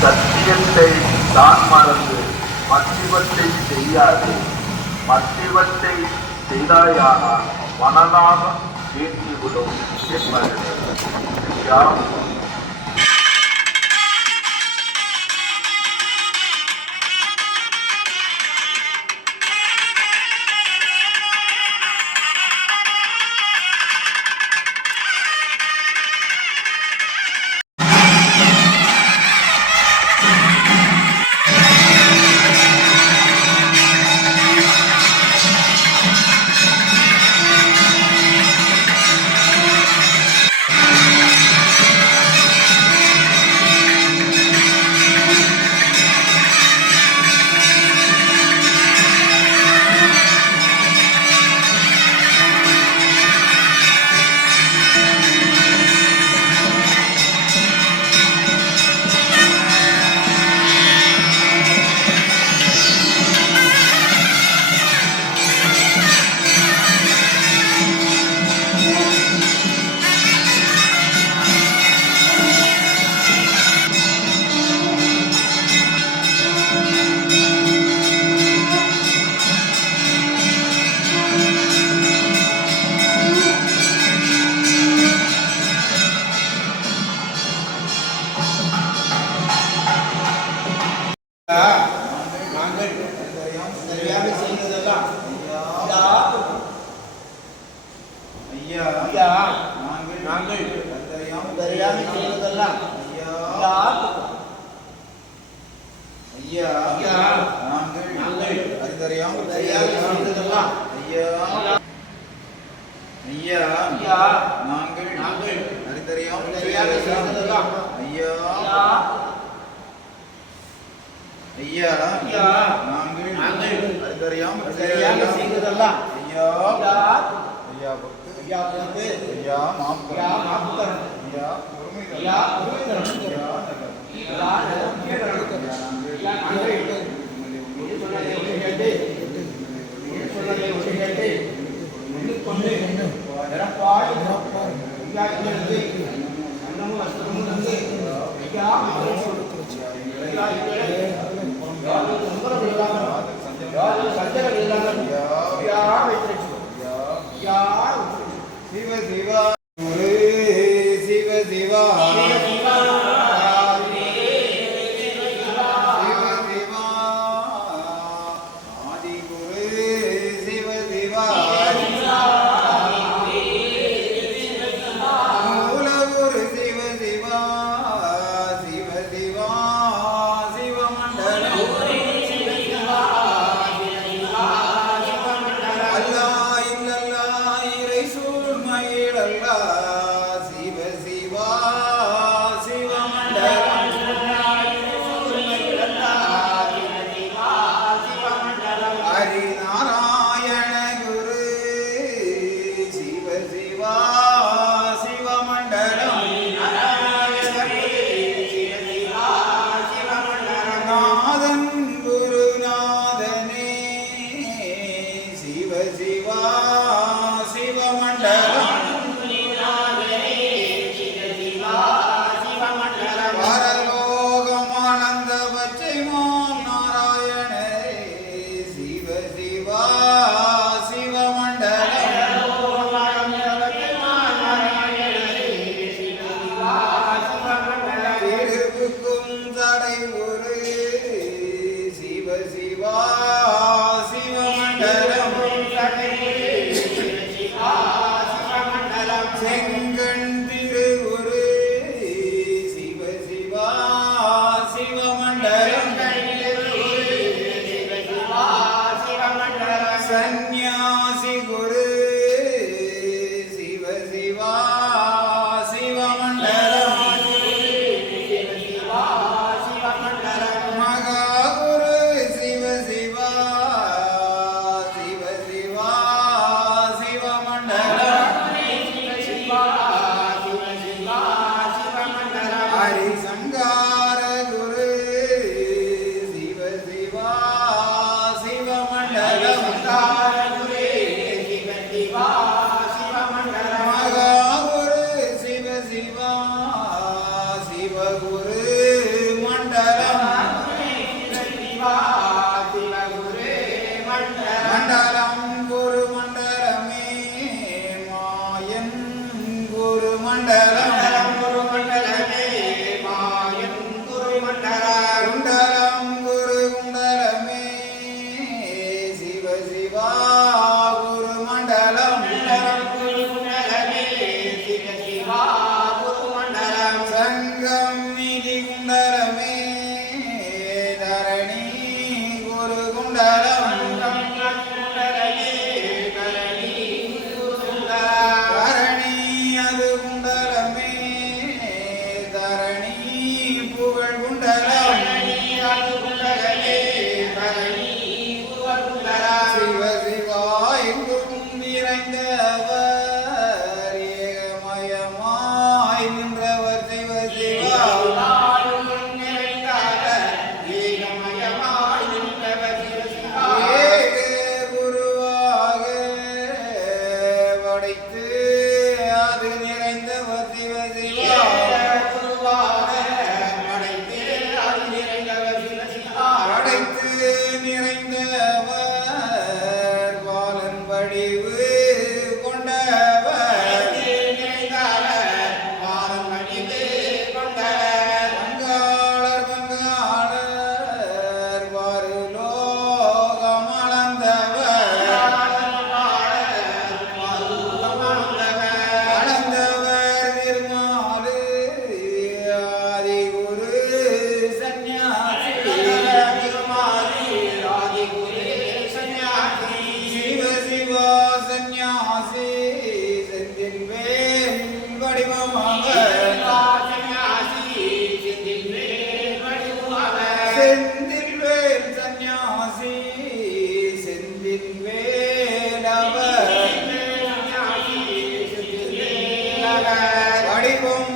சத்தியத்தை தான் மறந்து மத்திவத்தை செய்யாது. மத்திவத்தை செய்தாயானால் மனநாகம் தீர்த்திவிடும் என்பது. நாங்கள் தெரியாமல் சரியாக செய்ததெல்லாம் ஐயா. ஐயா ஐயா. நாங்கள் நாங்கள் அறிந்தறியாமல் சரியாக செய்ததெல்லாம் ஐயா. ஐயா ஐயா. நாங்கள் நாங்கள் அறிந்தறியாமல் சரியாக செய்ததெல்லாம் ஐயா. ஐயா ஐயா. நாங்கள் நாங்கள் அறிந்தறியாமல் சரியாக செய்ததெல்லாம் ஐயா. ஐயா. ஐயா பொறுத்து ஐயா பொறுத்து ஐயா மாப்பு ஐயா மாப்பு தரணும். ஐயா பொறுமை தரணும். ஐயா பொறுமை தரணும். ஐயா நகர். ஐயா நம்பிக்கை தரணும். ஐயா நாங்கள் நீ சொன்னதை ஒன்று கேட்டு நீ சொன்னதை ஒன்று கேட்டு ஒன்றுக்கொண்டு நிரப்பாடு ஐயா எங்களுக்கு அன்னமும் வஸ்திரமும் தந்து ஐயா ஐயா எங்களை யாரும் ಮಂಡಲ வடிவும்